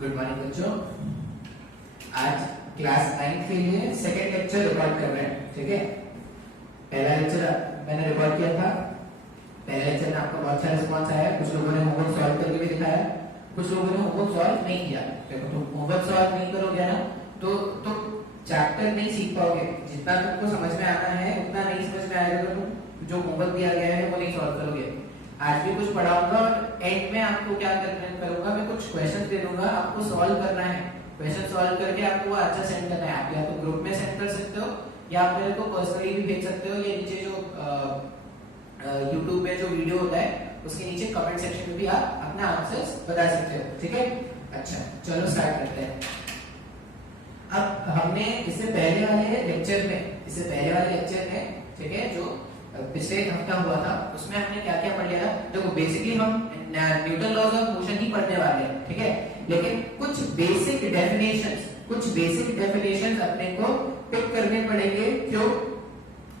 Good morning बच्चों। आज class 9 के लिए सेकेंड लेक्चर रिकॉर्ड कर रहे हैं। ठीक है, पहला लेक्चर मैंने रिकॉर्ड किया था। पहले लेक्चर में आपका बहुत अच्छा रिस्पॉन्स आया। कुछ लोगों ने होमवर्क सॉल्व करके भी दिखाया, कुछ लोगों ने होमवर्क सॉल्व नहीं किया। देखो, तुम होमवर्क सॉल्व नहीं करोगे ना तो चैप्टर नहीं सीख पाओगे। जितना तुमको समझ में आना है उतना नहीं समझ में आएगा तो तुम जो होमवर्क दिया गया है वो नहीं सॉल्व करोगे। आज भी कुछ पढ़ाऊंगा और एंड में आपको क्या करूंगा, मैं कुछ क्वेश्चन दे दूंगा, आपको सॉल्व करना है। क्वेश्चन सॉल्व करके आपको वो आंसर सेंड करना है। आप या तो ग्रुप में सेंड कर सकते हो या आप मेरे को पर्सनली भी भेज सकते हो। ये नीचे जो YouTube में जो वीडियो होता है उसके नीचे कमेंट सेक्शन में भी आप अपना आंसर्स बता सकते हो। ठीक है, अच्छा चलो स्टार्ट करते हैं। अब हमने इससे पहले वाले लेक्चर में ठीक है, जो पिछले हफ्ता हुआ था उसमें हमने क्या क्या पढ़ लिया था। देखो, बेसिकली हम न्यूटन लॉज ऑफ मोशन ही पढ़ने वाले हैं। ठीक है, लेकिन कुछ बेसिक डेफिनेशंस अपने को पिक करने पड़ेंगे। क्यों?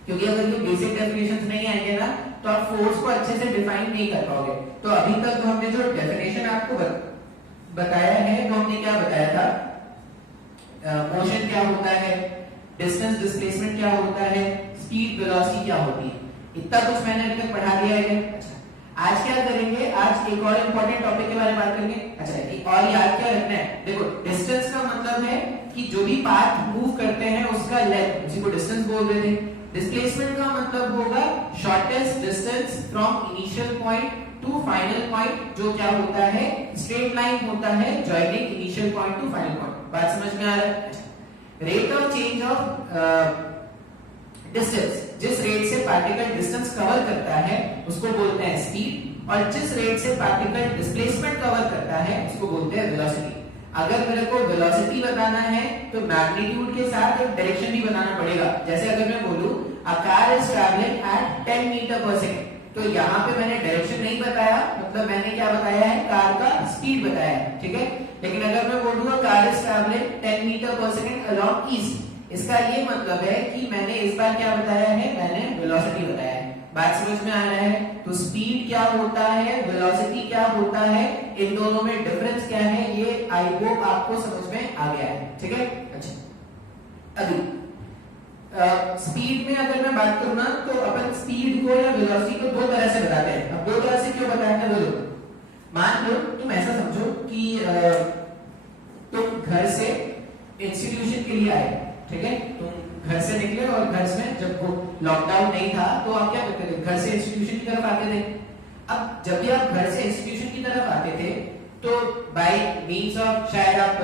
क्योंकि अगर ये बेसिक डेफिनेशंस नहीं आएंगे ना तो आप फोर्स को अच्छे से डिफाइन नहीं कर पाओगे। तो अभी तक हमने जो डेफिनेशन आपको बताया है, तो हमने क्या बताया था, मोशन क्या होता है, डिस्टेंस डिस्प्लेसमेंट क्या होता है, स्पीड वेलोसिटी क्या होती है, इतना कुछ मैंने अभी तक पढ़ा दिया है। अच्छा, आज क्या करेंगे, आज एक और इम्पोर्टेंट टॉपिक के बारे में बात करेंगे। अच्छा, एक और याद क्या रखना है, देखो डिस्टेंस का मतलब है कि जो भी पाथ मूव करते हैं उसका लेंथ, उसी को डिस्टेंस बोल रहे थे। डिस्प्लेसमेंट का मतलब होगा shortest distance from initial point two final point, जो क्या होता है, स्ट्रेट लाइन होता है joining initial point two final point. बात समझ में आ रहा है? Rate of change of distance, जिस रेट से पार्टिकल डिस्टेंस कवर करता है उसको बोलते हैं स्पीड, और जिस रेट से पार्टिकल डिस्प्लेसमेंट कवर करता है उसको बोलते हैं वेलोसिटी। अगर मेरे को वेलोसिटी बताना है तो मैग्नीट्यूड के साथ एक डायरेक्शन भी बनाना पड़ेगा। जैसे अगर मैं बोलूं a car is travelling at 10 metre per second, तो यहाँ पे मैंने डायरेक्शन नहीं बताया, मतलब मैंने क्या बताया है, कार का स्पीड बताया है। ठीक है, लेकिन अगर मैं बोलूंगा car is travelling 10 metre per second along east, इसका ये मतलब है कि मैंने इस बार क्या बताया है, मैंने वेलोसिटी बताया है। बात समझ में आ रहा है? तो स्पीड क्या होता है, वेलोसिटी क्या होता है, इन दोनों में डिफरेंस क्या है, ये आई होप आपको समझ में आ गया है। ठीक है, अच्छा अभी स्पीड में अगर मैं बात करूं ना तो अपन स्पीड को या वेलोसिटी को दो तरह से बताते हैं। अब दो तरह से क्यों बताते हैं बोलो? मान लो तुम ऐसा समझो कि तुम घर से इंस्टीट्यूशन के लिए आए। ठीक है, तुम घर से निकले और घर में जब वो लॉकडाउन नहीं था तो आप क्या करते थे, घर से इंस्टीट्यूशन की तरफ आते थे। अब जब भी आप घर से इंस्टीट्यूशन की तरफ आते थे तो बाय मींस ऑफ, शायद आप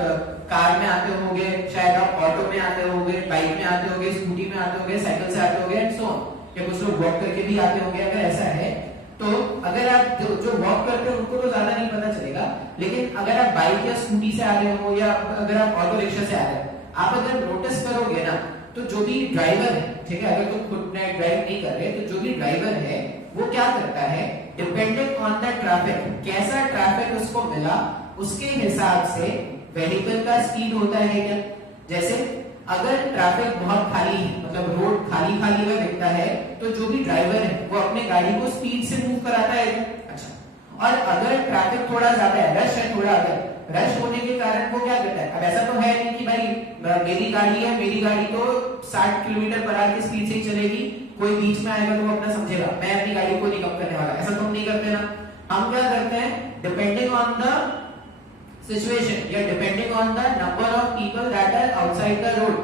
कार में आते होंगे, शायद आप ऑटो में आते होंगे, बाइक में आते होंगे, स्कूटी में आते होंगे, साइकिल से आते होंगे एंड सो ऑन, या कुछ लोग वॉक करके भी आते होंगे। अगर ऐसा है तो अगर आप जो वॉक करते हो उनको तो ज्यादा नहीं पता चलेगा, लेकिन अगर आप बाइक या स्कूटी से आ रहे हो या अगर आप ऑटो रिक्शा से आ रहे हो, आप अगर नोटिस करोगे ना तो जो भी ड्राइवर है, ठीक है, अगर तुम खुद ड्राइव नहीं कर रहे तो जो भी ड्राइवर है वो क्या करता है, डिपेंडेंट ऑन द ट्रैफिक, कैसा ट्रैफिक उसको मिला उसके हिसाब से व्हीकल का स्पीड होता है। क्या? जैसे अगर ट्रैफिक बहुत खाली है, मतलब रोड खाली खाली में दिखता है, तो जो भी ड्राइवर है वो अपने गाड़ी को स्पीड से मूव कराता है। अच्छा, और अगर ट्रैफिक थोड़ा ज्यादा है, रश है थोड़ा, अगर रश होने के कारण वो क्या करता है, अब ऐसा तो है नहीं कि भाई मेरी गाड़ी है, मेरी गाड़ी तो 60 किलोमीटर पर आवर की स्पीड से ही चलेगी, कोई बीच में आएगा तो वो अपना समझेगा मैं अपनी गाड़ी को नहीं कम करने वाला, ऐसा तुम नहीं करते ना। हम क्या करते हैं, डिपेंडिंग ऑन द सिचुएशन या depending on the number of people that are outside the road,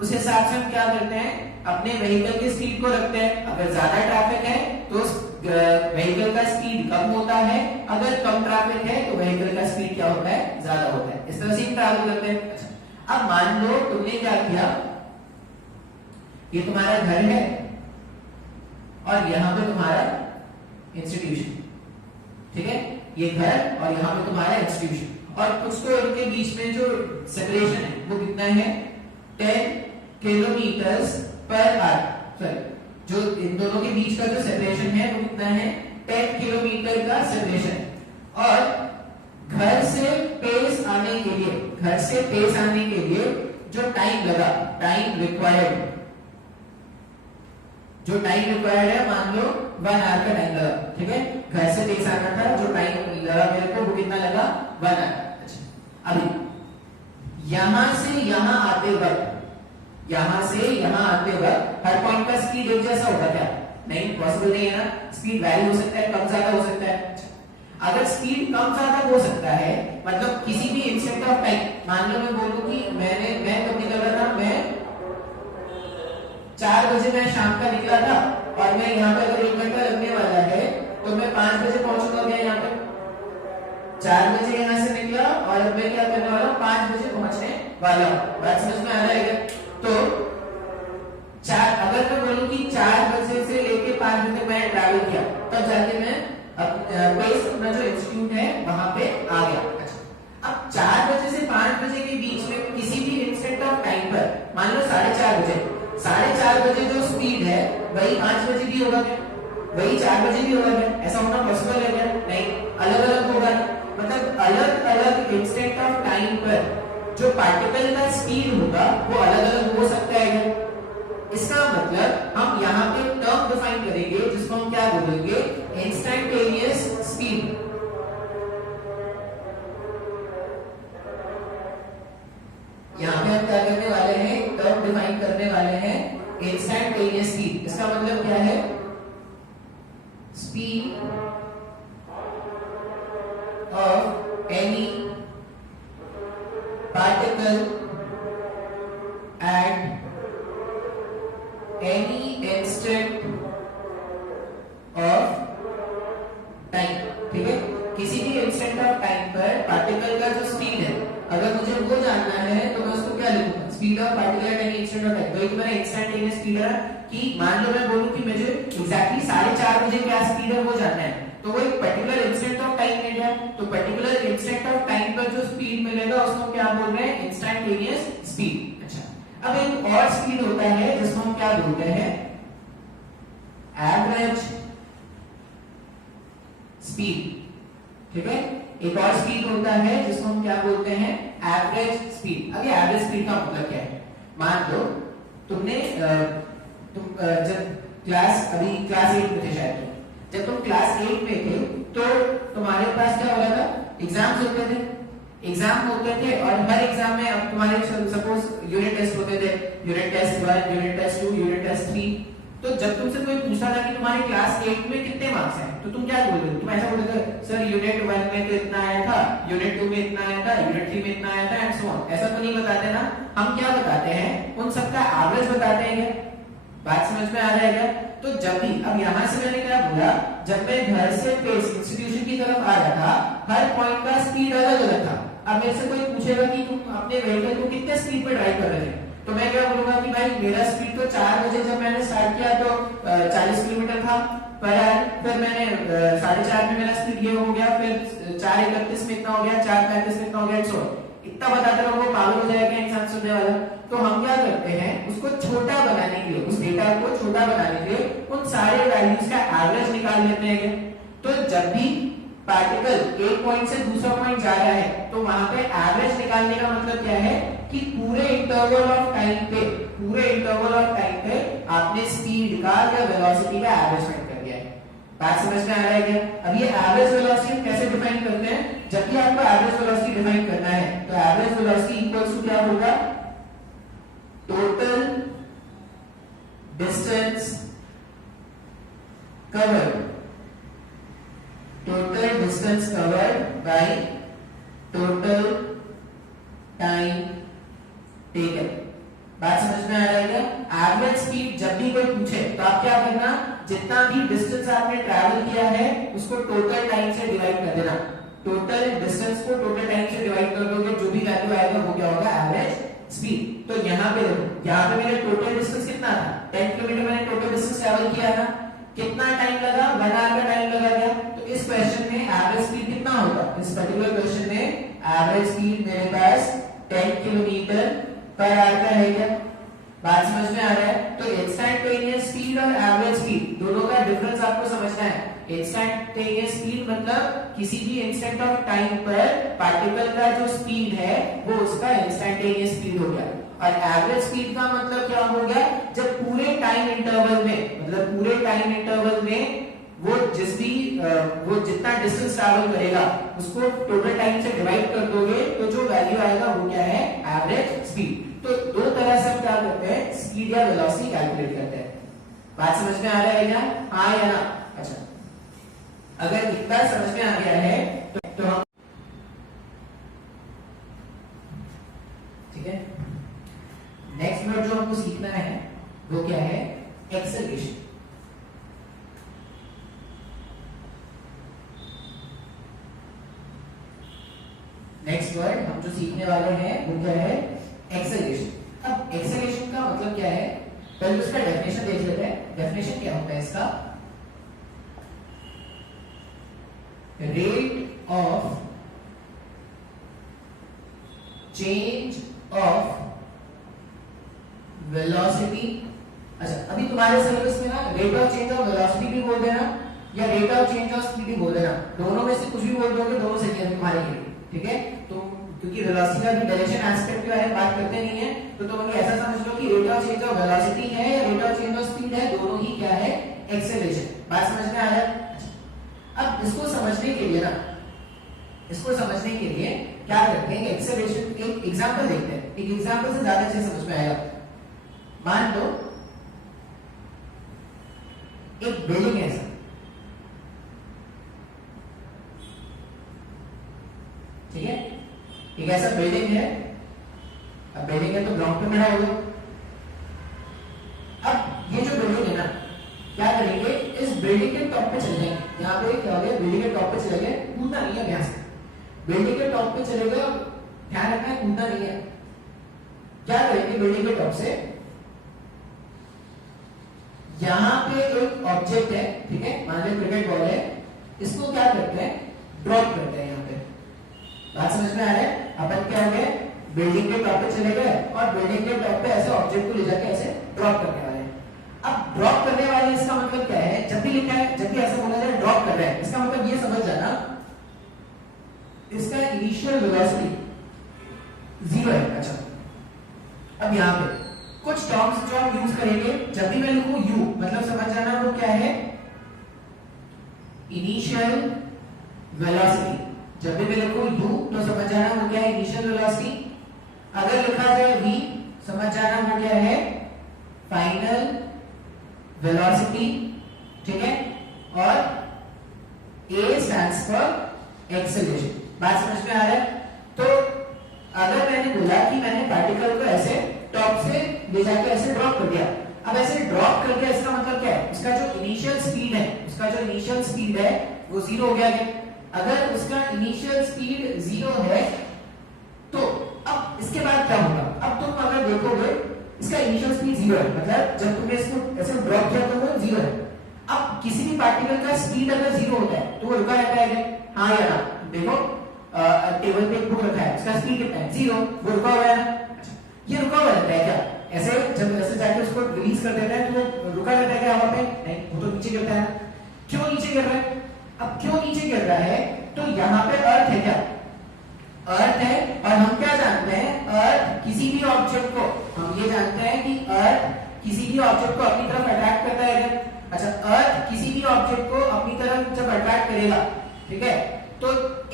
उस हिसाब से हम क्या करते हैं, अपने व्हीकल की स्पीड को रखते हैं। अगर ज्यादा ट्रैफिक है तो व्हीकल का स्पीड कम होता है, अगर कम ट्रैफिक है तो व्हीकल का स्पीड क्या होता है, ज्यादा होता है। इस तरह से ट्रैवल करते हैं। अच्छा, अब मान लो तुमने क्या किया, ये तुम्हारा घर है और यहाँ पे तुम्हारा इंस्टीट्यूशन, ठीक है, ये घर और यहाँ पे तुम्हारा इंस्टीट्यूशन, और कुछ तो इनके बीच में जो सेपरेशन है वो कितना है, 10 किलोमीटर पर आवर। सॉरी, जो इन दोनों के बीच का जो सेपरेशन है वो कितना है, 10 किलोमीटर का सेपरेशन है। और घर से पेस आने के लिए, जो टाइम लगा, टाइम रिक्वायर्ड है, मान लो 1 आवर का टाइम लगा। ठीक है, घर से पेस आना था, जो टाइम लगा मेरे को वो कितना लगा, 1 आवर। अच्छा, अभी यहां से यहां आते वक्त, यहां से यहां आते वक्त हर पॉइंट का स्पीड एक जैसा होगा क्या? नहीं, पॉसिबल नहीं है ना। स्पीड वैरी हो सकता है, कम ज्यादा हो सकता है। अगर स्पीड कम ज्यादा हो सकता है मतलब किसी भी इंस्टेंट ऑफ टाइम, मान लो मैं बोलूं कि मैं कब निकल रहा था, मैं 4 बजे मैं शाम का निकला था और मैं यहाँ पे अगर 1 घंटा लगने वाला है तो मैं 5 बजे पहुंचूंगा क्या यहाँ पे? 4 बजे यहाँ से निकला और अब मैं क्या करने वाला हूँ? 5 बजे पहुंचने वाला हूँ। बात समझ में आ रहा है क्या? तो अगर मैं बोलूं कि 4 बजे से लेके 5 बजे मैं ट्रैवल किया, तब जाके मैं बेस अपना जो इंस्टीट्यूट है वहां पे आ गया। अच्छा, अब 4 बजे से 5 बजे के बीच में किसी भी इंस्टेंट ऑफ टाइम पर मान लो 4:30 बजे, 4:30 बजे जो स्पीड है वही 5 बजे भी होगा क्या? वही 4 बजे भी होगा क्या? ऐसा होना पॉसिबल है क्या? नहीं, अलग अलग होगा। मतलब अलग अलग इंस्टेंट ऑफ टाइम पर जो पार्टिकल का स्पीड होगा वो अलग अलग हो सकता है क्या? इसका मतलब हम यहाँ पे टर्म डिफाइन करेंगे जिसको हम क्या बोलेंगे? Instantaneous speed. यहाँ पे हम क्या करने वाले हैं? टर्म डिफाइन करने वाले हैं इंस्टैंटेनियस स्पीड। इसका मतलब क्या है? Speed of any particle at any instant of time। ठीक है, किसी भी इंस्टेंट ऑफ टाइम पर पार्टिकल का जो स्पीड है, अगर मुझे वो जानना है तो मैं उसको क्या लिखूंगा? Speed of particle at any instant of time. तो एक मेरा इंस्टेंटेनियस स्पीड है कि मान लो मैं बोलूं कि मुझे एग्जैक्टली 4:30 बजे क्या स्पीड है वो जानना है, तो वो एक पर्टिकुलर इंस्टेंट ऑफ टाइम मिल गया। तो पर्टिकुलर इंस्टेंट ऑफ टाइम पर जो स्पीड मिलेगा उसको क्या बोल रहे हैं? Instantaneous speed. अब एक और स्पीड होता है जिसको हम क्या बोलते हैं? Average speed. ठीक है, एक और स्पीड होता है जिसको हम क्या बोलते हैं? Average speed. अब ये एवरेज स्पीड का मतलब क्या है? मान लो तुमने जब अभी क्लास 8 में थे शायद, जब तुम क्लास 8 में थे तो तुम्हारे पास क्या हो रहा था? एग्जाम्स होते थे। एग्जाम होते थे और हर एग्जाम में अब तुम्हारे सपोज यूनिट टेस्ट होते थे, unit test 1, unit test 2, unit test 3। तो जब तुमसे कोई पूछता था कि तुम्हारे क्लास 8 में कितने मार्क्स हैं, तो तुम क्या बोलते थे? तुम ऐसा बोलते थे, सर यूनिट 1 में तो इतना आया था, यूनिट 2 में इतना आया था, यूनिट 3 में इतना आया था एंड सो ऑन। ऐसा तो नहीं बताते ना। हम क्या बताते हैं? उन सबका एवरेज बताते हैं। बात समझ में आ रहा है क्या? तो जब भी, अब यहां से मैंने क्या बोला, जब मैं घर से इंस्टीट्यूशन की तरफ आ रहा था, हर पॉइंट का स्पीड अलग अलग था। अब मेरे से कोई पूछेगा कि तुम अपने व्हीकल को कितने स्पीड पे ड्राइव कर रहे थे, तो मैं क्या बोलूंगा कि भाई मेरा स्पीड तो 4 बजे जब मैंने स्टार्ट किया तो 40 किलोमीटर था पर आवर। फिर मैंने 4:30 में मेरा स्पीड ये हो गया, फिर 4:31 में इतना हो गया, 4:35 में इतना हो गया, सो इतना बताते रहो वो पागल हो जाएगा इंसान सुनने वाला। तो हम क्या करते हैं? उसको छोटा बनाने के लिए, उस डेटा को छोटा बनाने के लिए उन सारे वैल्यूज का एवरेज निकाल लेते हैं। तो जब भी पार्टिकल एक पॉइंट से दूसरा पॉइंट जा रहा है तो वहां पे एवरेज निकालने का मतलब क्या है? कि पूरे इंटरवल ऑफ टाइम पे आपने स्पीड का या वेलोसिटी का एवरेज फाइंड कर दिया है। बात समझ में आ रहा है क्या? अब ये एवरेज वेलोसिटी कैसे डिफाइन करते हैं? जब भी आपको एवरेज वेलोसिटी डिफाइन करना है तो एवरेज वेलोसिटी इक्वल्स टू क्या होगा? Total distance covered, total distance covered by total time taken। बात समझ में आ रहा है क्या? एवरेज स्पीड जब भी कोई पूछे तो आप क्या करना? जितना भी डिस्टेंस आपने ट्रैवल किया है उसको टोटल टाइम से डिवाइड कर देना। टोटल डिस्टेंस को टोटल टाइम से डिवाइड कर दोगे, जो भी वैल्यू आएगा वो क्या होगा? Average speed. तो यहाँ पे देखो, यहाँ पे मेरा टोटल डिस्टेंस कितना था? 10 किलोमीटर मैंने टोटल डिस्टेंस ट्रैवल किया था। कितना टाइम लगा? 1 आवर का टाइम लगा गया। तो इस क्वेश्चन में एवरेज स्पीड कितना होगा? इस पर्टिकुलर क्वेश्चन में एवरेज स्पीड मेरे पास 10 किलोमीटर पर आवर का है क्या? बात समझ में आ रहा है? तो इंस्टैंटेनियस स्पीड और एवरेज स्पीड दोनों का डिफरेंस आपको समझना है। इंस्टैंटेनियस स्पीड मतलब किसी भी इंस्टेंट ऑफ टाइम पर पार्टिकल का जो स्पीड है वो उसका इंस्टैंटेनियस स्पीड हो गया। और एवरेज स्पीड का मतलब क्या हो गया? जब पूरे टाइम इंटरवल में, मतलब पूरे टाइम इंटरवल में वो वो जितना डिस्टेंस ट्रैवल करेगा उसको टोटल टाइम से डिवाइड कर दोगे तो जो वैल्यू आएगा वो क्या है, एवरेज स्पीड। तो दो तरह से हम क्या करते हैं, स्पीड या वेलोसिटी कैलकुलेट करते हैं। बात समझ में आ रहा है क्या, हाँ या ना? अच्छा, अगर इतना समझ में आ गया है तो हम ठीक है। नेक्स्ट वर्ड जो हमको सीखना है वो क्या है, एक्सेलरेशन। नेक्स्ट वर्ड हम जो सीखने वाले हैं वो क्या है, एक्सेलरेशन। अब एक्सेलरेशन का मतलब क्या है, पहले उसका डेफिनेशन देख लेते हैं। डेफिनेशन क्या होता है इसका, rate of change of velocity. अच्छा, अभी तुम्हारे सिलेबस में ना rate of change of velocity भी बोल देना या rate of change of speed भी बोल देना, दोनों में से कुछ भी बोल दोगे, दोनों सही है तुम्हारे लिए, ठीक है। तो क्योंकि वेलोसिटी का भी डायरेक्शन एस्पेक्ट के बारे में बात करते नहीं है, तो तुम अभी ऐसा समझ लो कि rate of change of velocity है या rate of change of speed है, दोनों ही क्या है, एक्सेलरेशन। बात समझ में आ रहा है? अब इसको समझने के लिए ना, इसको समझने के लिए क्या करते हैं, एक्सेलरेशन एक एग्जांपल देखते हैं। एक एग्जांपल से ज्यादा अच्छे समझ में आएगा। मान लो एक बिल्डिंग है ऐसा, ठीक है, एक ऐसा बिल्डिंग है। अब बिल्डिंग है तो ग्राउंड पे खड़ा होगा। अब ये जो बिल्डिंग है ना, क्या करेंगे, इस बिल्डिंग के टॉप पे चले जाएंगे। यहाँ पे क्या हो गया, बिल्डिंग के टॉप पे चले गए, कूदना नहीं है यहाँ से, बिल्डिंग के टॉप पे चले गए, ध्यान रखना है कूदना नहीं है। क्या करेंगे, बिल्डिंग के टॉप से यहाँ पे एक ऑब्जेक्ट है, ठीक है, मान लो क्रिकेट बॉल है, इसको क्या करते हैं, ड्रॉप करते हैं यहाँ पे। बात समझ में आ रहा है? अपन क्या हो गए, बिल्डिंग के टॉप पे चले गए और बिल्डिंग के टॉप पे ऐसे ऑब्जेक्ट को ले जाके ऐसे ड्रॉप करने वाले हैं। अब ड्रॉप करने वाले इसका मतलब क्या है, जब भी लिखा है, जब भी ऐसा बोला जाए ड्रॉप कर रहे हैं, इसका मतलब ये समझ जाना इसका इनिशियल वेलोसिटी 0 है। अच्छा, अब यहाँ पे कुछ टर्म्स जो हम यूज करेंगे, जब भी मैं लिखूं u, मतलब समझ जाना वो क्या है, इनिशियल वेलोसिटी। जब भी मैं लिखूं u तो समझ जाना वो क्या है, इनिशियल वेलोसिटी। अगर लिखा जाए v, समझ जाना वो क्या है, फाइनल वेलोसिटी, ठीक है। और a स्टैंड्स फॉर एक्सेलरेशन। बात समझ में आ रहा है? तो अगर मैंने बोला कि मैंने पार्टिकल को ऐसे टॉप से ले जाके ऐसे ड्रॉप कर दिया, अब ऐसे ड्रॉप कर दिया, इसका मतलब क्या है, उसका जो इनिशियल स्पीड है, उसका जो इनिशियल स्पीड है वो 0 हो गया है। अगर उसका इनिशियल स्पीड 0 है तो अब इसके बाद क्या होगा, अब तुम अगर देखोगे इसका इनिशियल स्पीड 0 है, मतलब जब तुमने इसको ऐसे ड्रॉप किया तो वो 0 है। अब किसी भी पार्टिकल का स्पीड अगर 0 होता है तो वो रुका रहता है, हाँ या ना? देखो टेबल पे एक बुक रखा है, उसका स्पीड कितना है, 0, वो रुका हुआ है। ये रुका हुआ रहता है क्या, ऐसे जब ऐसे जाके उसको रिलीज कर देता है तो वो रुका रहता है क्या हवा पे? नहीं, वो तो नीचे गिरता है। क्यों नीचे गिर रहा है? अब क्यों नीचे गिर रहा है, तो यहाँ पे अर्थ है क्या, अर्थ है, और हम क्या जानते हैं, अर्थ किसी भी ऑब्जेक्ट को, हम ये जानते हैं कि अर्थ किसी भी ऑब्जेक्ट को अपनी तरफ अट्रैक्ट करता है। अच्छा, अर्थ किसी भी ऑब्जेक्ट को अपनी तरफ जब अट्रैक्ट करेगा, ठीक है, तो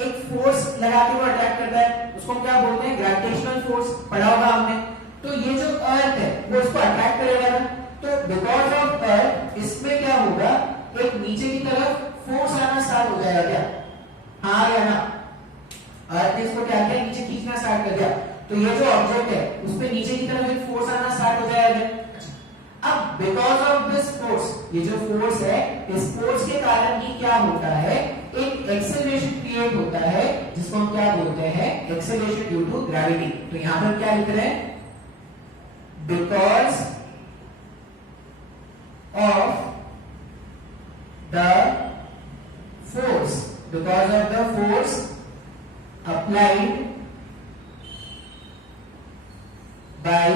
एक फोर्स लगा के वो अट्रैक्ट करता है, उसको क्या बोलते हैं, ग्रेविटेशनल फोर्स, पढ़ा होगा हमने। तो ये जो अर्थ है वो इसको अट्रैक्ट करेगा ना, तो बिकॉज ऑफ अर्थ इसमें क्या होगा, एक नीचे की तरफ फोर्स आना स्टार्ट हो जाएगा क्या, हाँ या ना? अर्थ ने इसको क्या किया, नीचे खींचना स्टार्ट कर दिया, तो ये जो ऑब्जेक्ट है उस पे नीचे की तरफ एक फोर्स आना स्टार्ट हो जाएगा। अब बिकॉज ऑफ दिस फोर्स, ये जो फोर्स है, इस फोर्स के कारण ही क्या होता है, एक एक्सेलरेशन क्रिएट होता है, जिसको हम क्या बोलते हैं, एक्सेलरेशन ड्यू टू ग्रेविटी। तो यहां पर क्या लिख रहे हैं, because of the force, because of the force applied by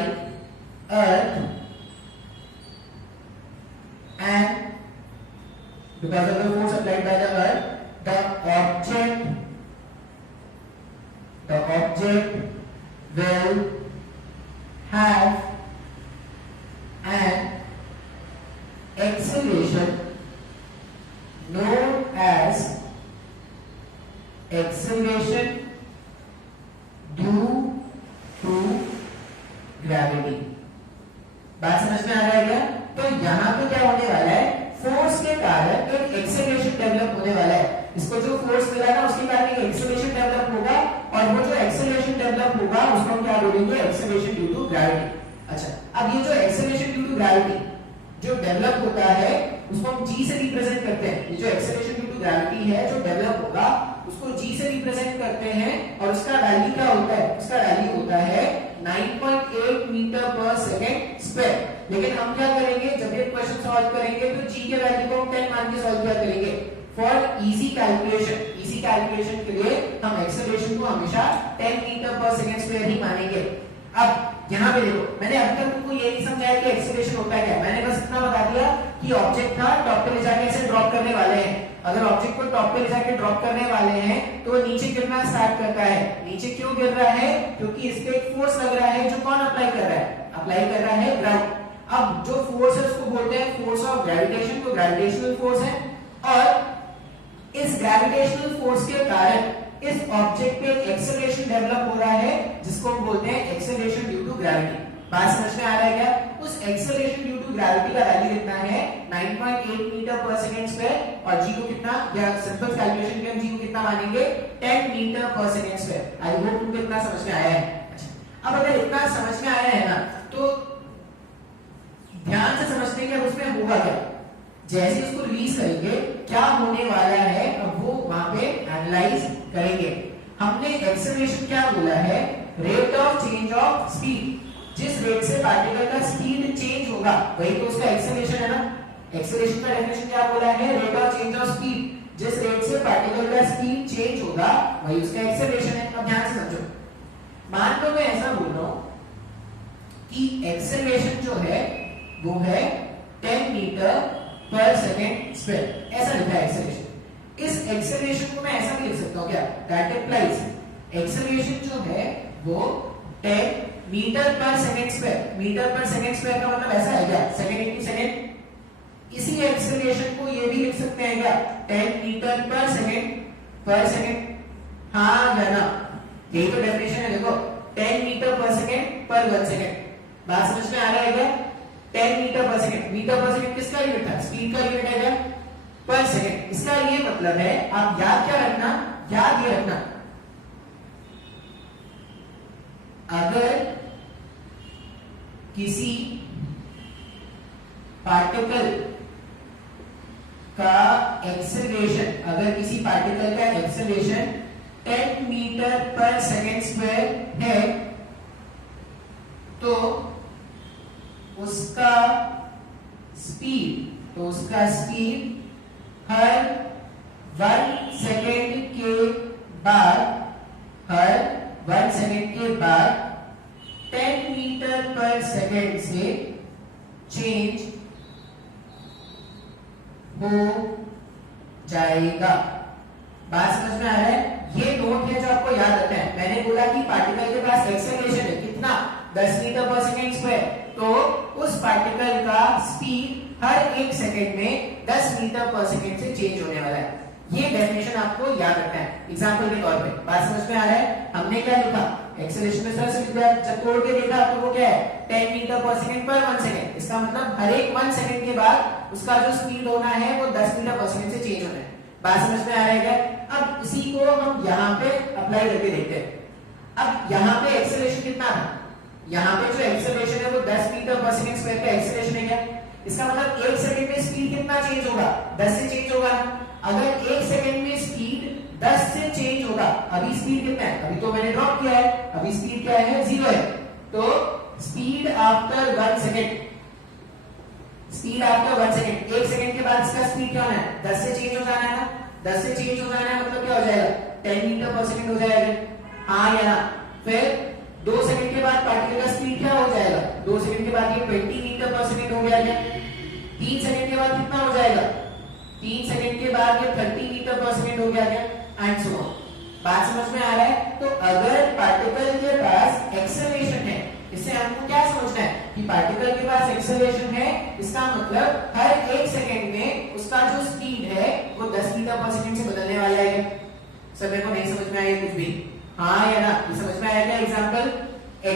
earth and because of the force applied by the earth, the object will have an acceleration acceleration due to gravity. बात समझ में आ रहा है क्या? तो यहाँ पे क्या होने वाला है, फोर्स के कारण एक एक्सेलरेशन डेवलप होने वाला है। इसको जो फोर्स मिला ना उसके कारण एक एक्सेलरेशन डेवलप होगा, और वो जो एक्सेलरेशन डेवलप होगा उसको हम क्या बोलेंगे, एक्सेलरेशन ड्यू टू ग्रेविटी। अच्छा, अब ये जो एक्सेलरेशन ड्यू टू ग्रेविटी जो डेवलप होता है उसको हम g से रिप्रेजेंट करते हैं। ये जो एक्सेलरेशन ड्यू टू ग्रेविटी है जो डेवलप होगा उसको g से रिप्रेजेंट करते हैं, और उसका वैल्यू क्या होता है, उसका वैल्यू होता है 9.8 मीटर पर सेकंड स्क्वायर। लेकिन हम क्या करेंगे, जब ये क्वेश्चन सॉल्व करेंगे तो g के वैल्यू को हम 10 मान के सॉल्व किया करेंगे। फॉर इजी कैलकुलेशन के लिए हम एक्सेलरेशन को हमेशा 10 मीटर पर सेकंड स्क्वायर ही मानेंगे। अब यहाँ पे देखो, मैंने अब तक तुमको ये नहीं समझाया कि एक्सेलरेशन होता है क्या, मैंने बस इतना बता दिया कि ऑब्जेक्ट था, टॉप पे ले जाके ऐसे ड्रॉप करने वाले हैं। अगर ऑब्जेक्ट को टॉप पे ले जाके ड्रॉप करने वाले हैं तो वो नीचे गिरना स्टार्ट करता है। नीचे क्यों गिर रहा है, क्योंकि इस पे एक फोर्स लग रहा है जो कौन अप्लाई कर रहा है, अप्लाई कर रहा है ग्राउंड। अब जो फोर्स है उसको बोलते हैं फोर्स ऑफ ग्रेविटेशन, तो ग्रेविटेशनल फोर्स है, और इस ग्रेविटेशनल फोर्स के कारण इस ऑब्जेक्ट पे एक्सेलरेशन डेवलप हो रहा है जिसको हम बोलते हैं एक्सेलरेशन ड्यू टू ग्रेविटी। बात समझ में आ रहा है क्या? उस एक्सेलरेशन ड्यू टू ग्रेविटी का वैल्यू कितना है, 9.8 मीटर पर सेकंड स्क्वायर, और g को कितना, या सिंपल कैलकुलेशन के हम g को कितना मानेंगे, 10 metre per second square. I hope तुमको इतना समझ में आया है। अच्छा, अब अगर इतना समझ में आया है ना तो ध्यान से समझते हैं कि अब उसमें होगा क्या। जैसे इसको रिलीज करेंगे क्या होने वाला है, अब वो वहां पे एनालाइज करेंगे। हमने एक्सेलरेशन क्या बोला है, rate of change of speed. जिस रेट से पार्टिकल का स्पीड चेंज होगा वही तो उसका एक्सेलरेशन है ना। एक्सेलरेशन का डेफिनेशन क्या बोला है, rate of change of speed. जिस रेट से पार्टिकल का स्पीड चेंज होगा वही उसका एक्सेलरेशन है। अब ध्यान से समझो, मान लो मैं ऐसा बोल रहा हूं कि एक्सेलरेशन जो है वो है 10 मीटर पर सेकंड स्क्वायर, ऐसा लिखा है एक्सेलरेशन। इस एक्सेलरेशन को मैं ऐसा भी लिख सकता हूं क्या, दैट इंप्लाइज एक्सेलरेशन जो है वो 10 metre per second square. Metre per second square का मतलब ऐसा है क्या, सेकंड इनटू सेकंड। इसी एक्सेलरेशन को ये भी लिख सकते हैं क्या, 10 मीटर पर सेकंड। हाँ या ना, यही तो डेफिनेशन है। देखो 10 मीटर पर सेकंड पर 1 सेकंड। बात समझ में आ रहा है क्या? 10 metre per second, metre per second किसका यूनिट था, स्पीड का यूनिट है क्या, पर सेकंड। इसका ये मतलब है, आप याद क्या रखना, याद ये रखना, अगर किसी पार्टिकल का एक्सेलरेशन, अगर किसी पार्टिकल का acceleration 10 metre per second square है तो उसका स्पीड हर 1 सेकेंड के बाद 10 मीटर पर सेकेंड से चेंज हो जाएगा। बात समझ में आ रहा है? ये नोट है जो आपको याद रखना है। मैंने बोला कि पार्टिकल के पास एक्सेलरेशन है कितना, 10 मीटर पर सेकेंड स्क्वायर, तो उस पार्टिकल का स्पीड हर 1 सेकेंड में 10 मीटर पर सेकेंड से चेंज होने वाला है। ये डेफिनेशन आपको याद रखना है एग्जांपल के तौर पे। बात समझ में आ रहा है? हमने क्या लिखा, एक्सेलरेशन में तरह से लिख दिया, जब तोड़ के देखा तो वो क्या है, 10 मीटर पर सेकेंड पर 1 सेकेंड। इसका मतलब हर एक 1 सेकेंड के बाद उसका जो स्पीड होना है वो 10 मीटर पर सेकेंड से चेंज होना है। बात समझ में आ रहा है क्या? अब इसी को हम यहाँ पे अप्लाई करके देखते हैं। अब यहाँ पे एक्सेलरेशन कितना है, यहाँ पे जो एक्सेलरेशन है वो 10 मीटर पर सेकेंड स्क्वायर का एक्सेलरेशन है क्या। इसका मतलब 1 सेकेंड में स्पीड कितना चेंज होगा, 10 से चेंज होगा। अगर 1 सेकेंड में स्पीड 10 से चेंज होगा, अभी स्पीड कितना है, अभी तो मैंने ड्रॉप किया है, अभी स्पीड क्या है, 0 है। तो speed after 1 second, speed after 1 second, 1 second के बाद इसका स्पीड क्या होना है, 10 से चेंज हो जाना है ना। 10 से चेंज हो जाना है मतलब क्या हो जाएगा, 10 मीटर पर सेकेंड हो जाएगा, हाँ या ना। फिर 2 सेकंड के बाद पार्टिकल का स्पीड क्या हो जाएगा, 2 सेकंड के बाद ये 20 मीटर पर सेकंड हो गया। 3 सेकंड के बाद कितना हो जाएगा, 3 सेकंड के बाद ये 30 मीटर पर सेकंड हो गया, एंड सो ऑन। बात समझ में आ रहा है? तो अगर पार्टिकल के पास एक्सेलरेशन है, इससे हमको क्या समझना है कि पार्टिकल के पास एक्सेलरेशन है, इसका मतलब हर 1 सेकंड में उसका जो स्पीड है वो 10 मीटर पर सेकंड से बदलने वाला है। सब मेरे को नहीं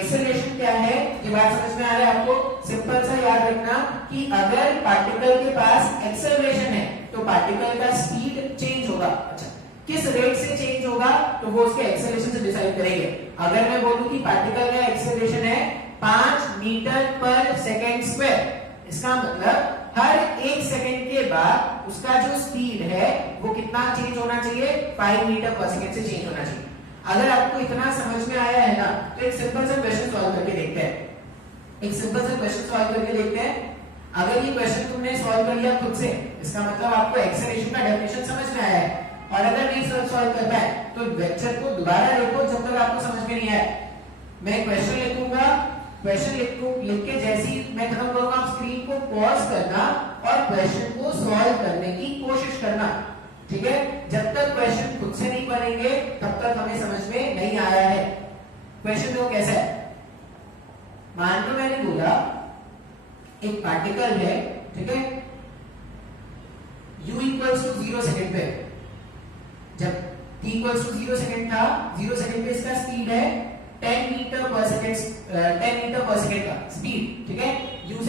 एक्सेलरेशन क्या है ये बात समझ में आ रहा है आपको? सिंपल सा याद रखना कि अगर पार्टिकल के पास एक्सेलरेशन है तो पार्टिकल का स्पीड चेंज होगा। अच्छा, किस रेट से चेंज होगा तो वो उसके एक्सेलरेशन से डिसाइड करेंगे। अगर मैं बोलूं कि पार्टिकल का एक्सेलरेशन है 5 मीटर पर सेकेंड स्क्वायर, इसका मतलब हर 1 सेकेंड के बाद उसका जो स्पीड है वो कितना चेंज होना चाहिए? 5 मीटर पर सेकेंड से चेंज होना चाहिए। अगर आपको इतना समझ में आया है ना तो एक सिंपल सा क्वेश्चन सॉल्व करके देखते हैं। एक सिंपल सा क्वेश्चन सॉल्व करके देखते हैं। अगर ये क्वेश्चन तुमने सॉल्व कर लिया खुद से, इसका मतलब आपको एक्सेलरेशन का डेफिनेशन समझ में आया है। और अगर नहीं सॉल्व कर पाए तो लेक्चर को दोबारा देखो जब तक आपको समझ में नहीं आए। मैं क्वेश्चन लिखूंगा, क्वेश्चन लिख के जैसे ही मैं खत्म करूंगा आप स्क्रीन को पॉज करना और क्वेश्चन को सॉल्व करने की कोशिश करना, ठीक है? जब तक क्वेश्चन खुद से नहीं बनेंगे तब तक हमें समझ में नहीं आया है। क्वेश्चन देखो कैसा है। मान लो मैंने बोला एक पार्टिकल है, ठीक है, u इक्वल्स टू 0 सेकंड पे, जब t इक्वल्स टू 0 सेकंड था, 0 सेकंड पे इसका स्पीड है 10 metre per second, 10 metre per second का स्पीड, ठीक है? u 0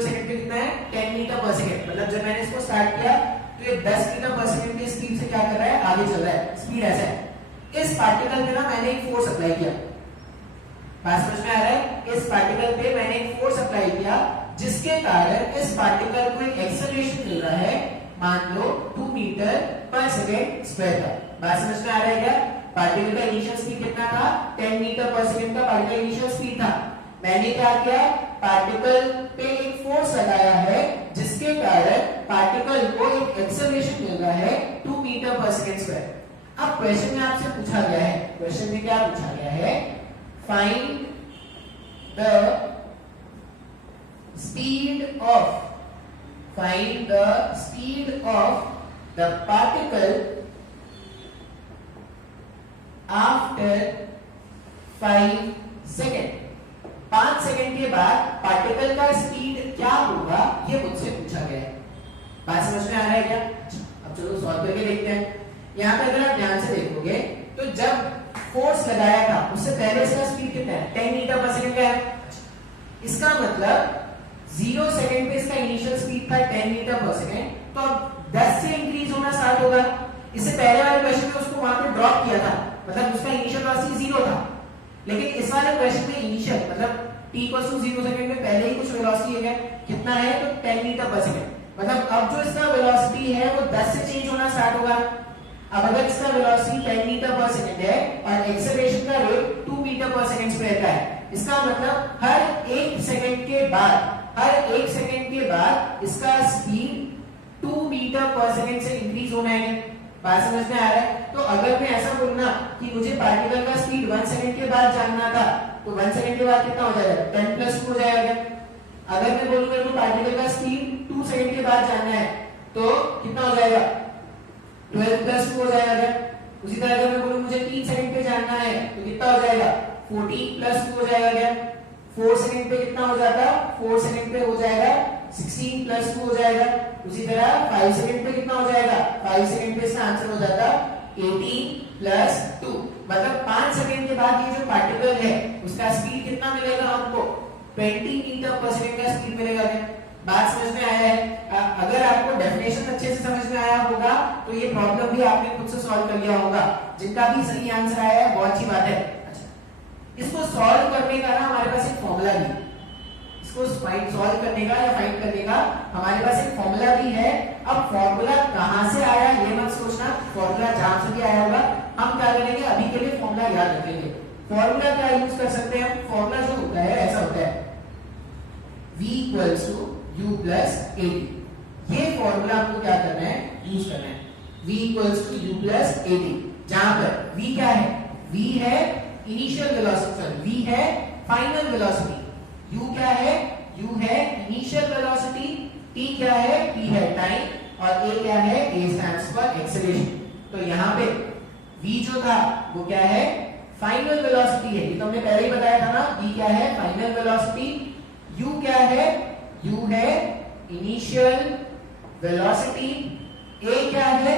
सेकंड पे कितना है? 10 मीटर पर सेकंड। मतलब जब मैंने इसको स्टार्ट किया तो ये 10 मीटर पर सेकंड की स्पीड से क्या कर रहा है? आगे चल रहा है। स्पीड ऐसा है। इस पार्टिकल पे ना मैंने एक फोर्स अप्लाई किया, बात समझ में आ रहा है? इस पार्टिकल पे मैंने एक फोर्स अप्लाई किया जिसके कारण इस पार्टिकल को एक एक्सेलरेशन मिल रहा है, मान लो 2 मीटर पर सेकंड स्क्वायर का। बात समझ में आ रहा है क्या? पार्टिकल का इनिशियल स्पीड कितना था? 10 मीटर पर सेकंड का पार्टिकल इनिशियल स्पीड था। मैंने क्या किया? पार्टिकल पे एक फोर्स लगाया है जिसके कारण पार्टिकल को एक एक्सेलरेशन मिल रहा है 2 मीटर पर सेकंड स्क्वायर। अब क्वेश्चन में आपसे पूछा गया है, क्वेश्चन में क्या पूछा गया है? Find the speed of the particle after 5 second. 5 second के बाद पार्टिकल का स्पीड क्या होगा ये मुझसे पूछा गया है। बात समझ में आ रहा है क्या? अब चलो सॉल्व करके देखते हैं। यहाँ पे अगर आप ध्यान से देखोगे तो जब फोर्स लगाया था उससे पहले इसका स्पीड कितना है? 10 मीटर पर सेकंड का है। इसका मतलब 0 सेकंड पे इसका इनिशियल स्पीड था 10 मीटर पर सेकंड, तो अब 10 से इंक्रीज होना स्टार्ट होगा। इससे पहले वाले क्वेश्चन में उसको वहां पे ड्रॉप किया था, मतलब उसका इनिशियल वेलोसिटी 0 था। लेकिन इस वाले क्वेश्चन में इनिशियल मतलब t = 0 सेकंड में पहले ही कुछ वेलोसिटी है, कितना है? तो 10 मीटर पर सेकंड। मतलब अब जो इसका वेलोसिटी है वो 10 से चेंज होना स्टार्ट होगा। अब अगर इसका वेलोसिटी 10 मीटर पर सेकंड है और एक्सेलरेशन का rate 2 metre per second square का है, इसका मतलब हर 1 सेकंड के बाद इसका स्पीड 2 मीटर पर सेकंड से इंक्रीज होना है। बात समझ में आ रहा है? तो अगर मैं ऐसा बोलूं ना कि मुझे पार्टिकल का स्पीड 1 सेकंड के बाद जानना था तो 1 सेकंड के बाद कितना हो जाएगा? 10 + 2 हो जाएगा। अगर मैं बोलूं मेरे को पार्टिकल का स्पीड 2 सेकंड के बाद जानना है तो कितना हो जाएगा? 12 + 2 हो जाएगा। उसी तरह अगर मैं बोलूं मुझे 3 सेकंड पे जानना है तो कितना हो जाएगा? 14 + 2 हो जाएगा। 4 सेकंड पे कितना हो जाता? 4 सेकंड पे हो जाएगा 16 + 2 हो जाएगा। उसी तरह 5 सेकंड पे कितना हो जाएगा? 5 सेकंड पे इसका आंसर हो जाता 18 + 2। मतलब 5 सेकंड के बाद ये जो पार्टिकल है उसका स्पीड कितना मिलेगा हमको? 20 मीटर पर सेकंड का स्पीड मिलेगा। बात समझ में आया है? अगर आपको डेफिनेशन अच्छे से समझ में आया होगा तो ये प्रॉब्लम भी आपने खुद से सॉल्व कर लिया होगा। जिनका भी सही आंसर आया है बहुत अच्छी बात है। अच्छा, इसको सॉल्व करने का ना हमारे पास एक फॉर्मूला भी है। इसको सॉल्व करने का या फाइंड करने का हमारे पास एक फॉर्मूला भी है। अब फॉर्मूला कहां से आया ये मत सोचना, फॉर्मूला जहां से भी आया होगा हम क्या करेंगे, अभी के लिए फॉर्मूला याद रखेंगे। फॉर्मूला क्या यूज कर सकते हैं हम? फॉर्मूला जो होता है ऐसा होता है v = u + ad। ये फॉर्मूला आपको क्या करना है? यूज करना है। v = u + ad, जहां पर v क्या है? v है इनिशियल वेलोसिटी, v है फाइनल वेलोसिटी, u क्या है? u है इनिशियल वेलोसिटी, t क्या है? t है टाइम और a क्या है? a stands for acceleration. तो यहाँ पे v जो था वो क्या है? फाइनल वेलोसिटी है। ये तो हमने पहले ही बताया था ना, v क्या है? Final velocity. u क्या है? u है इनिशियल वेलोसिटी, a क्या है?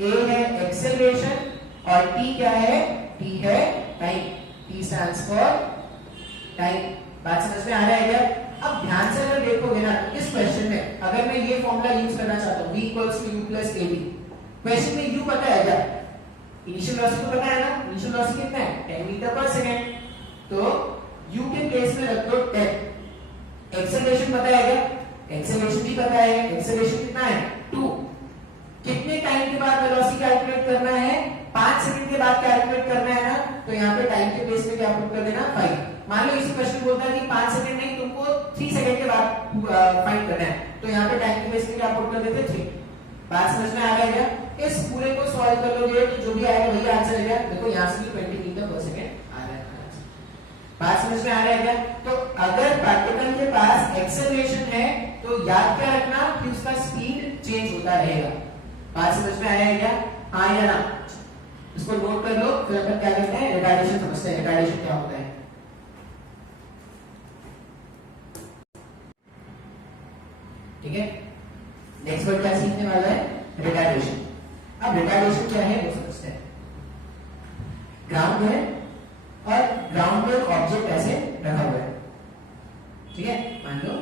a है एक्सेलरेशन और t क्या है? t है time. t T stands for time. बात समझ में आ रहा है क्या? अब ध्यान से अगर देखोगे ना इस क्वेश्चन में, अगर मैं ये फॉर्मूला यूज करना चाहता हूं v equals to u plus ab, question में u पता है क्या? इनिशियल वेलोसिटी पता है ना? इनिशियल वेलोसिटी कितना है? 10 मीटर पर सेकंड। तो u के प्लेस में रख दो 10। एक्सेलरेशन पता है क्या? एक्सेलरेशन भी पता है। एक्सेलरेशन कितना है? 2। कितने टाइम के बाद वेलोसिटी कैलकुलेट करना है? 5 सेकंड के बाद कैलकुलेट करना है ना? तो यहाँ पे टाइम के प्लेस में क्या पुट कर देना? 5। मान लो इसी क्वेश्चन बोलता है कि 5 सेकंड नहीं, तुमको 3 सेकंड के बाद फाइंड करना है, तो यहाँ पे टाइम के प्लेस में क्या पुट कर देते? 3। बात समझ में आ गया क्या? इस पूरे को सॉल्व कर लोगे तो जो भी आएगा वही आंसर है क्या? देखो यहाँ से भी 20 मीटर पर सेकंड आ रहा है। बात समझ में आ रहा है क्या? तो अगर पार्टिकल के पास एक्सेलरेशन है तो याद क्या रखना कि उसका स्पीड चेंज होता रहेगा। बात समझ में आया है क्या? हाँ या ना? इसको नोट कर लो, फिर अपन क्या करते हैं? रिटार्डेशन समझते हैं। रिटार्डेशन क्या होता है? ठीक है, नेक्स्ट वर्ड क्या सीखने वाला है? रिटार्डेशन। अब रिटार्डेशन क्या है वो समझते हैं। ग्राउंड है और ग्राउंड में ऑब्जेक्ट ऐसे रखा हुआ है, ठीक है? मान लो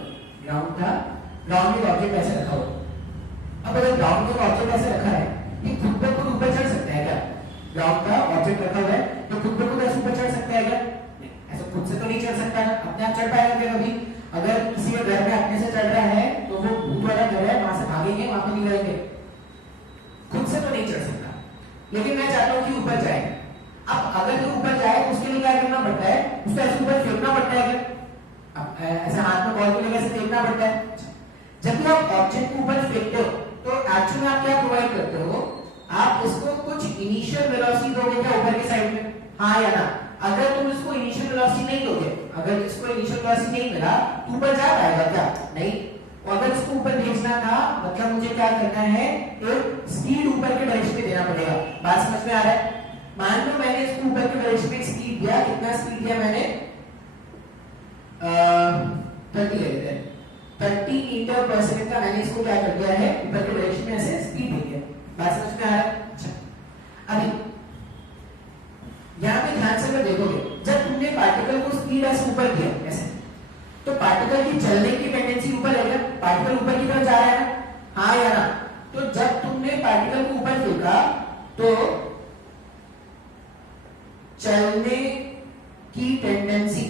ग्राउंड था, ग्राउंड में ऑब्जेक्ट ऐसे रखा हुआ है। अब अगर ग्राउंड में ऑब्जेक्ट ऐसे रखा है, ये खुद ब खुद ऊपर चढ़ सकता है क्या? ग्राउंड का ऑब्जेक्ट रखा हुआ है तो खुद ब खुद ऐसे ऊपर चढ़ सकता है क्या? नहीं, ऐसा खुद से तो नहीं चढ़ सकता ना। अपने आप चढ़ पाएगा क्या कभी? अगर किसी के घर में अपने से चढ़ रहा है तो वो भूत वाला घर है, वहां से भागेंगे, वहां पे नहीं रहेंगे, खुद से तो नहीं चढ़ सकता। लेकिन मैं चाहता हूं कि ऊपर जाए। अब अगर वो ऊपर जाए तो उसके लिए क्या करना पड़ता है? उसको ऐसे ऊपर फेंकना पड़ता है क्या? अब ऐसे हाथ में बॉल को लेकर ऐसे फेंकना पड़ता है। जब भी आप ऑब्जेक्ट को ऊपर फेंकते हो तो एक्चुअली आप क्या प्रोवाइड करते हो? आप उसको कुछ इनिशियल वेलोसिटी दोगे क्या ऊपर की साइड में? हाँ या ना? अगर तुम इसको इनिशियल वेलोसिटी नहीं दोगे, अगर इसको इनिशियल वेलोसिटी नहीं मिला तो ऊपर जा पाएगा क्या? नहीं। और अगर इसको ऊपर भेजना था मतलब मुझे क्या करना है? एक स्पीड ऊपर के डायरेक्शन में देना पड़ेगा। बात समझ में आ रहा है? मान लो मैंने इसको ऊपर के डायरेक्शन में स्पीड दिया। कितना स्पीड दिया मैंने? 30 ले लेते हैं। 30 मीटर पर सेकंड का मैंने इसको क्या कर दिया है? ऊपर के डायरेक्शन में ऐसे स्पीड दे दिया। बात समझ में आ रहा है? अच्छा, अभी यहां पे ध्यान से अगर देखोगे, जब तुमने पार्टिकल को स्पीड ऐसे ऊपर किया ऐसे, तो पार्टिकल की चलने की टेंडेंसी ऊपर है क्या? पार्टिकल ऊपर की तरफ जा रहा है ना? हाँ या ना? तो जब तुमने पार्टिकल को ऊपर फेंका तो चलने की टेंडेंसी,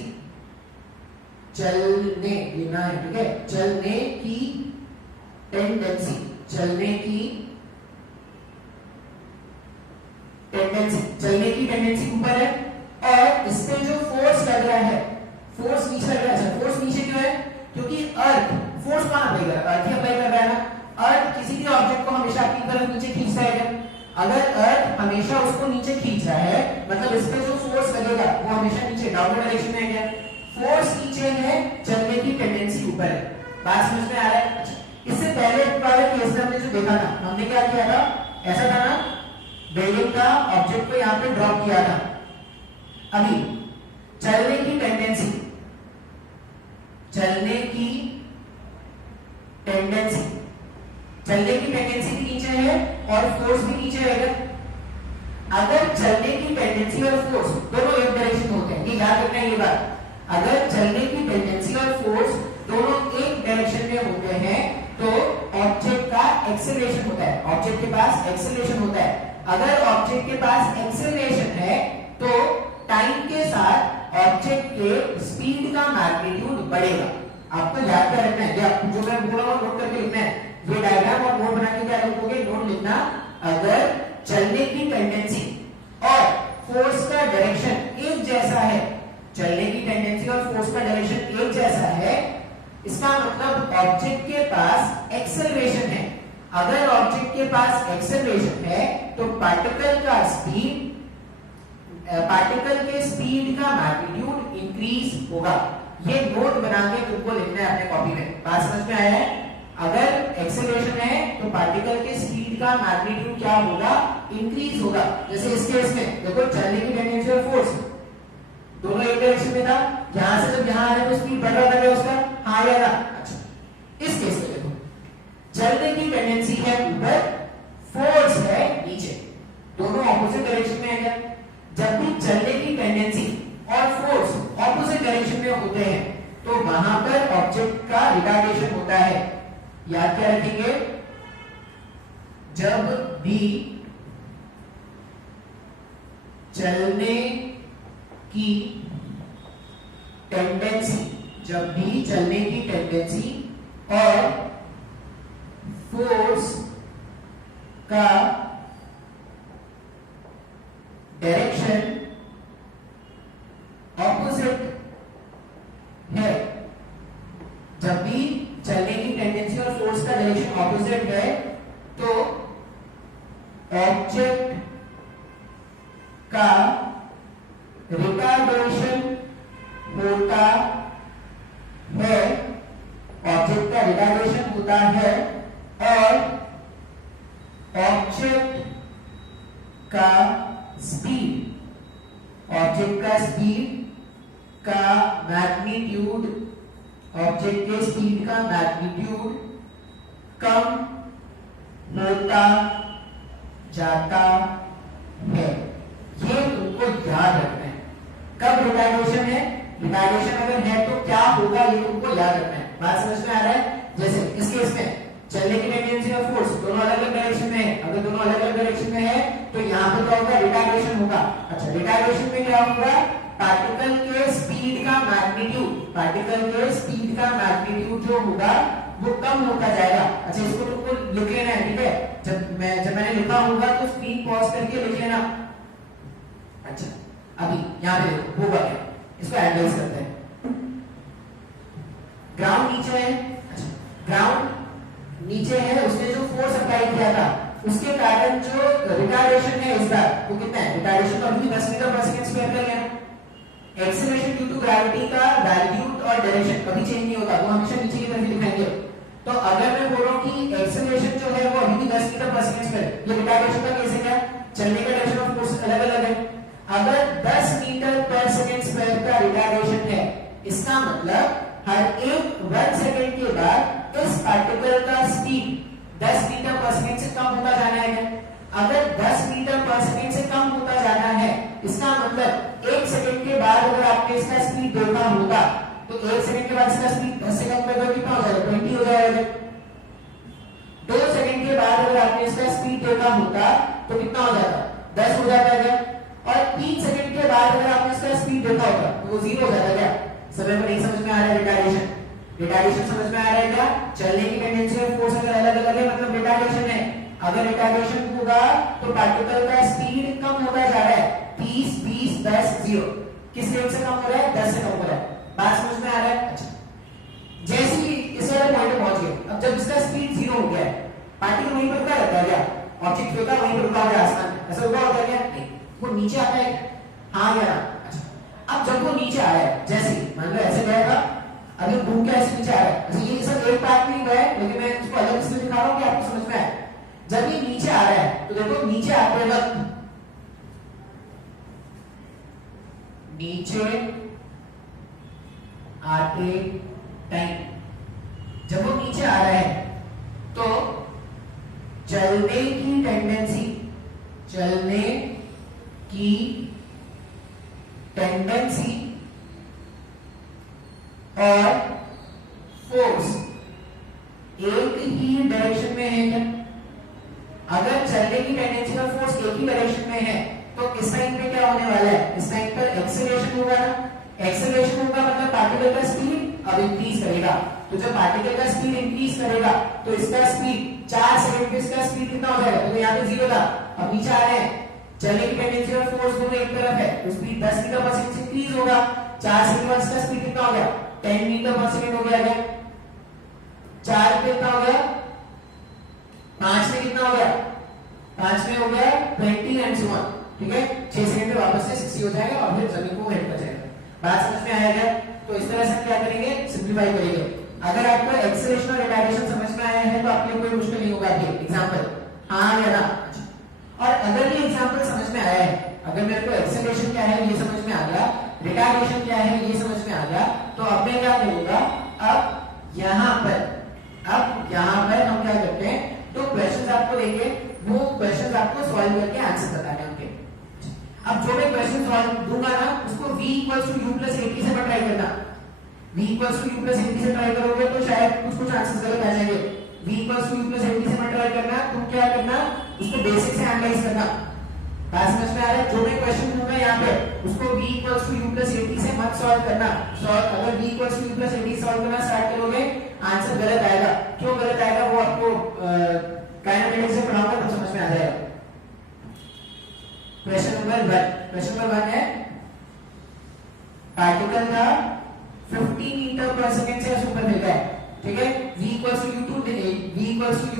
चलने गिना है, ठीक है? चलने की टेंडेंसी, चलने की टेंडेंसी, चलने की टेंडेंसी ऊपर है और इस पे जो फोर्स लग रहा है, फोर्स नीचे लग रहा है। फोर्स नीचे क्यों है? क्योंकि अर्थ फोर्स कहां अप्लाई कर रहा है? अर्थ ही अप्लाई कर रहा है ना। अर्थ किसी भी ऑब्जेक्ट को हमेशा अपनी तरफ नीचे खींचता है क्या? अगर अर्थ हमेशा उसको नीचे खींच रहा है मतलब इस पे जो फोर्स लगेगा वो हमेशा नीचे डाउनवर्ड डायरेक्शन में है क्या? फोर्स नीचे है, चलने की टेंडेंसी ऊपर है। बात समझ में आ रहा है? अच्छा, इससे पहले वाले केस में हमने जो देखा था, हमने क्या किया था? ऐसा था ना, बिल्डिंग का ऑब्जेक्ट को यहाँ पे ड्रॉप किया था। अभी चलने की टेंडेंसी, चलने की टेंडेंसी, चलने की टेंडेंसी भी नीचे है और फोर्स भी नीचे रहेगा। अगर चलने की टेंडेंसी और फोर्स दोनों एक डायरेक्शन होते हैं, ये याद रखना है ये बात। अगर चलने की टेंडेंसी और फोर्स दोनों एक डायरेक्शन में होते हैं तो ऑब्जेक्ट का एक्सेलरेशन होता है, ऑब्जेक्ट के पास एक्सेलरेशन होता है। अगर ऑब्जेक्ट के पास एक्सेलरेशन है तो टाइम के साथ ऑब्जेक्ट के स्पीड का मैग्नीट्यूड बढ़ेगा। आपको याद कर रखना है, ये आपको जो मैं बोल रहा हूं नोट करके लिखना है। ये डायग्राम और नोट बना के क्या लिखोगे? नोट लिखना, अगर चलने की टेंडेंसी और फोर्स का डायरेक्शन एक जैसा है, चलने की टेंडेंसी और फोर्स का डायरेक्शन एक जैसा है, इसका मतलब ऑब्जेक्ट के पास एक्सेलरेशन है। अगर ऑब्जेक्ट के पास एक्सेलरेशन है तो पार्टिकल का स्पीड, पार्टिकल के स्पीड का मैग्नीट्यूड इंक्रीज होगा। ये नोट बना के तुमको लिखना है अपने कॉपी में। बात समझ में आया है? अगर एक्सेलरेशन है तो पार्टिकल के स्पीड का मैग्नीट्यूड क्या होगा? इंक्रीज होगा। जैसे इस केस में देखो, चलने की टेंडेंसी और फोर्स दोनों एक डायरेक्शन में था, यहां से जब यहां आ रहे तो स्पीड बढ़ रहा था उसका, हाँ या ना? अच्छा, इस केस में देखो, चलने की टेंडेंसी है ऊपर, फोर्स है नीचे, दोनों ऑपोजिट डायरेक्शन में है क्या? जब भी चलने की टेंडेंसी होते हैं तो वहां पर ऑब्जेक्ट का रिटार्डेशन होता है। याद क्या रखेंगे, जब भी चलने की टेंडेंसी, जब भी चलने की टेंडेंसी और फोर्स का डायरेक्शन ऑपोजिट है, जब भी चलने की टेंडेंसी और फोर्स का डायरेक्शन ऑपोजिट है तो ऑब्जेक्ट का रिटार्डेशन होता है, ऑब्जेक्ट का रिटार्डेशन होता है और ऑब्जेक्ट का स्पीड, ऑब्जेक्ट का स्पीड का मैग्नीट्यूड, ऑब्जेक्ट के स्पीड का मैग्नीट्यूड कम होता जाता है। ये तुमको याद रखना है। कब रिटार्डेशन है, रिटार्डेशन अगर है तो क्या होगा ये तुमको याद रखना है। बात समझ में आ रहा है? जैसे इस केस में चलने की टेंडेंसी और फोर्स दोनों अलग अलग डायरेक्शन में है, अगर दोनों अलग अलग डायरेक्शन में है तो यहाँ पे क्या होगा, रिटार्डेशन होगा। अच्छा, रिटार्डेशन में क्या होगा, पार्टिकल के स्पीड का मैग्नीट्यूड, पार्टिकल के स्पीड का मैग्नीट्यूड जो होगा वो कम होता जाएगा। अच्छा, इसको तुमको लिख लेना है, ठीक है? जब मैंने लिखा होगा तो स्क्रीन पॉज करके लिख लेना। अच्छा, अभी यहाँ पे देखो होगा क्या, इसको एनालाइज करते हैं। ग्राउंड नीचे है, अच्छा ग्राउंड नीचे है, उसने जो फोर्स अप्लाई किया था उसके कारण जो रिटार्डेशन है इस बार वो कितना है, रिटार्डेशन तो अभी 10 मीटर पर सेकंड स्क्वायर कर लेना। एक्सीलरेशन ड्यू टू ग्रेविटी का वैल्यू और डायरेक्शन कभी चेंज नहीं होता, वो हमेशा नीचे की तरफ ही दिखाएंगे। तो अगर मैं बोल रहा हूं कि एक्सीलरेशन जो है वो अभी भी 10 मीटर पर सेकंड स्क्वायर, ये रिटार्डेशन का केस है क्या, चलने का डायरेक्शन ऑफ फोर्स अलग अलग है। अगर 10 मीटर पर सेकंड स्क्वायर का रिटार्डेशन है, इसका मतलब हर एक 1 सेकंड के बाद इस पार्टिकल का स्पीड 10 मीटर पर सेकंड से कम होता जाना है। अगर 10 मीटर पर सेकंड से कम होता जाना है, इसका मतलब 1 सेकंड के बाद अगर आपने इसका स्पीड देखा होगा तो 1 सेकंड के बाद इसका स्पीड 10 से कम कर दो कितना हो जाएगा, 20 हो जाएगा। 2 सेकंड के बाद अगर आपने इसका स्पीड देखा होगा तो कितना हो जाएगा, 10 हो जाता है। और 3 सेकंड के बाद अगर आपने इसका स्पीड देखा होगा तो वो 0 हो जाता है। क्या समय पर नहीं समझ में आ रहा है? रिटार्डेशन, रिटार्डेशन समझ में आ रहा है क्या? चलने की टेंडेंसी और फोर्स अगर अलग अलग है मतलब रिटार्डेशन है। अगर रिटार्डेशन होगा तो पार्टिकल का स्पीड कम होता जा रहा है, 30 20 10 0, किस रेट से कम हो रहा है, 10 से कम हो रहा है। बात समझ में आ रहा है? अच्छा, जैसे ही इस वाले पॉइंट पे पहुंच गए, अब जब इसका स्पीड 0 हो गया है, पार्टिकल वहीं पर रुका रहता है क्या, ऑब्जेक्ट होता है वहीं पर रुका हुआ है आसमान में, ऐसा रुका होता है क्या, नहीं, वो नीचे आता है, हाँ या ना। अच्छा, अब जब वो नीचे आया, जैसे मान लो ऐसे गया था, अभी घूम के ऐसे नीचे आया, अच्छा ये सब एक पार्ट में गया, लेकिन मैं इसको अलग इसलिए दिखा रहा हूं कि आपको समझ में आए। जब ये नीचे आ रहा है तो देखो नीचे आते वक्त, नीचे आते टाइम जब वो नीचे आ रहा है तो चलने की टेंडेंसी, चलने की टेंडेंसी और फोर्स एक ही डायरेक्शन में है क्या? अगर चलने की टेंडेंसी और फोर्स एक ही डायरेक्शन में है तो इस टाइम पे क्या होने वाला है, इस टाइम पर एक्सीलरेशन होगा ना। एक्सीलरेशन होगा मतलब पार्टिकल का स्पीड अब इंक्रीज करेगा, तो जब पार्टिकल का स्पीड इंक्रीज करेगा तो इसका स्पीड 4 सेकंड पे इसका स्पीड कितना हो जाएगा, तो यहाँ पे 0 था, अब नीचे आ रहे हैं, चलने की टेंडेंसी और फोर्स दोनों एक तरफ है तो स्पीड 10 मीटर पर सेकंड से इंक्रीज होगा। 4 सेकंड बाद इसका स्पीड कितना हो गया, 10 मीटर पर सेकंड हो गया। 4 पे कितना हो गया, 5 में कितना हो गया, 5 में हो गया 20 एंड सो ऑन, ठीक है। 6 सेकंड में वापस से 60 हो जाएगा और फिर जमीन को हिट कर जाएगा। बात समझ में आया क्या? तो इस तरह से हम क्या करेंगे, सिंपलीफाई करेंगे। अगर आपको एक्सीलरेशन और रिटार्डेशन समझ में आया है तो आपके लिए कोई मुश्किल नहीं होगा। ये एग्जांपल हाँ या ना। और अगर ये एग्जांपल समझ में आया है, अगर मेरे को एक्सीलरेशन क्या है ये समझ में आ गया, रिटार्डेशन क्या है ये समझ में आ गया, तो अब मैं क्या करूंगा, अब यहाँ पर हम क्या करते हैं, तो क्वेश्चंस आपको देंगे, वो क्वेश्चंस आपको सॉल्व करके आंसर बताने होंगे। अब जो मैं क्वेश्चन सॉल्व दूंगा ना उसको v = u + at से मल्टीप्लाई करना। v equals to u plus 80 से ट्राई करोगे तो शायद कुछ आंसर्स गलत आ जाएंगे। v equals to u plus 80 से मत ट्राई करना, तुम क्या करना, उसको बेसिक से एनालाइज करना। बात समझ में आ रहा है? जो मैं क्वेश्चन दूंगा यहाँ पे उसको v equals to u plus 80 से मत सॉल्व करना। अगर v equals to u plus 80 solve करना स्टार्ट करोगे आंसर गलत आएगा। क्यों गलत आएगा वो आपको काइनेमेटिक्स से पढ़ाऊंगा तब समझ में आ जाएगा। क्वेश्चन नंबर 1 है पार्टिकल का 50 मीटर पर सेकंड से ऊपर मिल गया है, ठीक है। v equals to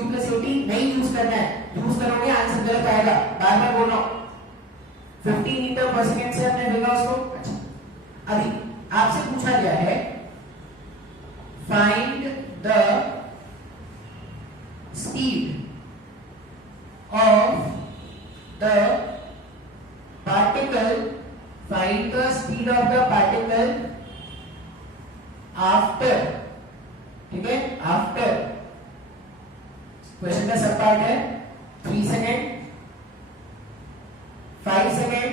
u plus 80 नहीं यूज करना है, यूज करोगे आंसर गलत आएगा। बार बार बोल रहा हूं 50 मीटर पर सेकंड से हमने भेजा उसको। अच्छा अभी आपसे पूछा गया है find the speed of the particle, find the speed of the particle after, ठीक है, आफ्टर क्वेश्चन का सब पार्ट है 3 second, 5 second,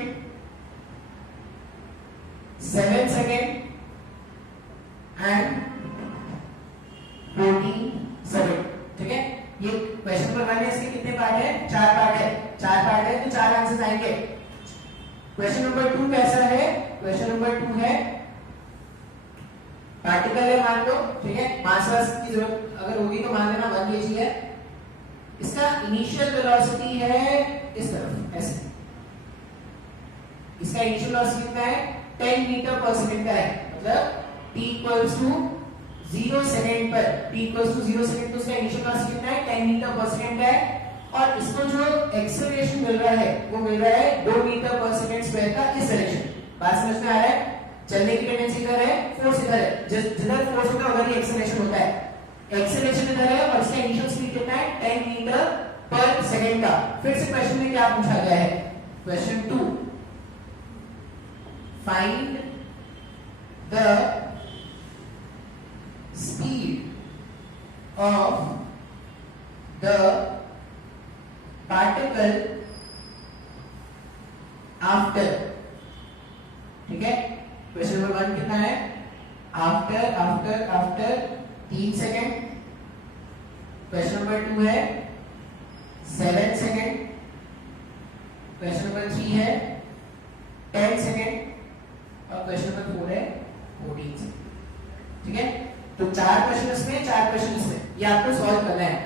7 second and 14 second, ठीक है। ये क्वेश्चन पर मैंने इसके कितने पार्ट है? 4 पार्ट है। 4 पार्ट है तो 4 आंसर्स आएंगे। क्वेश्चन नंबर 2 कैसा है? क्वेश्चन नंबर 2 है पार्टिकल है मान लो, ठीक है, मास की जरूरत अगर होगी तो मान लेना 1 kg है। इसका इनिशियल वेलोसिटी है इस तरफ ऐसे, इसका इनिशियल वेलोसिटी कितना है? 10 मीटर पर सेकंड का है, मतलब t इक्वल्स टू 0 सेकंड पर, t इक्वल्स टू 0 सेकंड तो उसका इनिशियल वेलोसिटी कितना है? 10 मीटर पर सेकंड का है। और इसको जो एक्सेलरेशन मिल रहा है वो मिल रहा है 2 मीटर पर सेकंड स्क्वायर का इस डायरेक्शन। बात समझ में आ रहा है? चलने की टेंडेंसी इधर है, फोर्स इधर है, जिधर फोर्स होता है उधर ही एक्सेलरेशन होता है। एक्सेलरेशन इधर है और इसका इनिशियल स्पीड कितना है? 10 मीटर पर सेकंड का। फिर से क्वेश्चन में क्या पूछा गया है? Question 2 find the speed of the particle after, ठीक है। क्वेश्चन नंबर 1 कितना है? After 3 second. क्वेश्चन नंबर 2 है 7 सेकेंड। क्वेश्चन नंबर 3 है 10 सेकेंड और क्वेश्चन नंबर 4 है 14 सेकेंड, ठीक है। तो 4 क्वेश्चन इसमें, 4 क्वेश्चन इसमें, ये आपको सॉल्व करना है।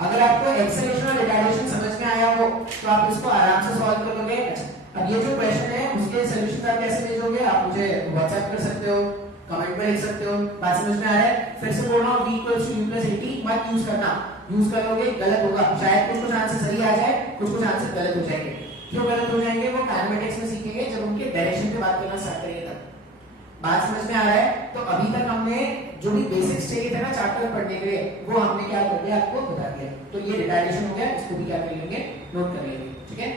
अगर आपको एक्सेलरेशन और रिटार्डेशन समझ में आया हो तो आप इसको आराम से सॉल्व कर लोगे। अब ये जो क्वेश्चन है उसके सॉल्यूशन आप कैसे भेजोगे? आप मुझे व्हाट्सएप कर सकते हो, कमेंट में लिख सकते हो। बात समझ में आ रहा है? फिर से बोल रहा हूं v equals to u plus 80 मत यूज करना, यूज करोगे गलत होगा। शायद कुछ आंसर सही आ जाए, कुछ आंसर गलत हो जाएंगे। क्यों गलत हो जाएंगे? वो काइनेमेटिक्स में सीखेंगे जब उनके डायरेक्शन पे बात करना स्टार्ट करेंगे तब। बात समझ में आ रहा है? तो अभी तक हमने जो भी बेसिक्स चाहिए था ना चैप्टर पढ़ने के लिए वो हमने क्या कर दिया आपको बता दिया। तो ये रिटार्डेशन हो गया, इसको भी क्या कर लेंगे? नोट कर लेंगे, ठीक है।